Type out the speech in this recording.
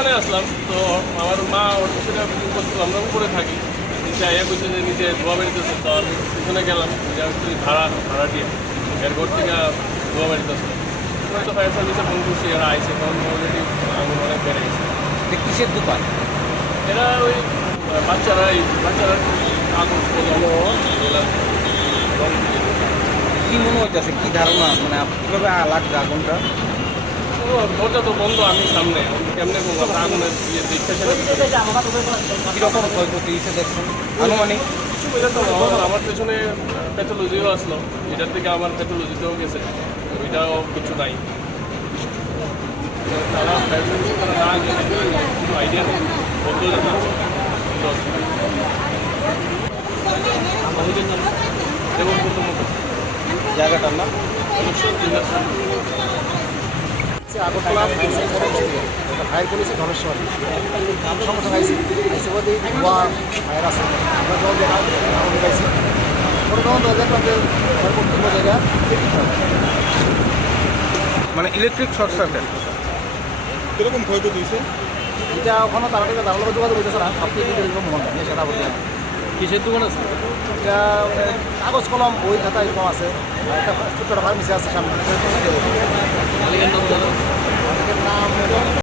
দোকানে আসলাম, তো আমার মা ওর পিছনে করছিল, আমরা উপরে থাকি, নিচে আইয়া করছে যে নিচে ধোয়া বেরিতেছে, তো আমি পিছনে গেলাম, যে আমি ভাড়া দিয়ে এর ঘর থেকে ধোয়া বেরিতেছে। তো ফায়ার সার্ভিসে ফোন করছি, এরা আইসে, কারণ অলরেডি আগুন অনেক বেড়ে গেছে। এটা কিসের দোকান? এরা ওই বাচ্চারা কাগজ কলম এগুলা রং দিয়ে। কি মনে হইতেছে, কি ধারণা, মানে কীভাবে লাগছে আগুনটা? দরজা তো বন্ধ, আমি সামনে, কেমনে বলবো আগুনের ইয়ে দেখতে কীরকম ক্ষয়ক্ষতি হিসেবে দেখছেন আনুমানিক? কিছু বোঝাতে আমার পেছনে প্যাথোলজিও আসলো, এটার থেকে আমার প্যাথোলজিতেও গেছে, ওইটাও কিছু নাই। তারা না গেলে কোনো আইডিয়া নেই, বন্ধ হয়ে যাচ্ছে। এবং প্রথমত জায়গাটার নাম আগরতলা ফায়ার পুলিশে ধনেশ্বর সঙ্গে সঙ্গে আইসি বলতে ধোয়া ফায়ার আছে, আমরা জল দেখা পাইছি। ওটা তখন দেখলাম যে কর্তৃপক্ষ জায়গা মানে ইলেকট্রিক শর্ট সার্কিট। কিরকম ক্ষয়ক্ষতি হয়েছে? এটা ওখানে তারা দালালের যোগাযোগ হইতেছে না, সব কিছু এরকম মনে হয় সেটা বলতে কিসের দোকান আছে? এটা কাগজ কলম বই খাতা এরকম আছে, আর একটা ছোট্ট ফার্মেসি আছে সামনে। মালিকের নাম জানো? নাম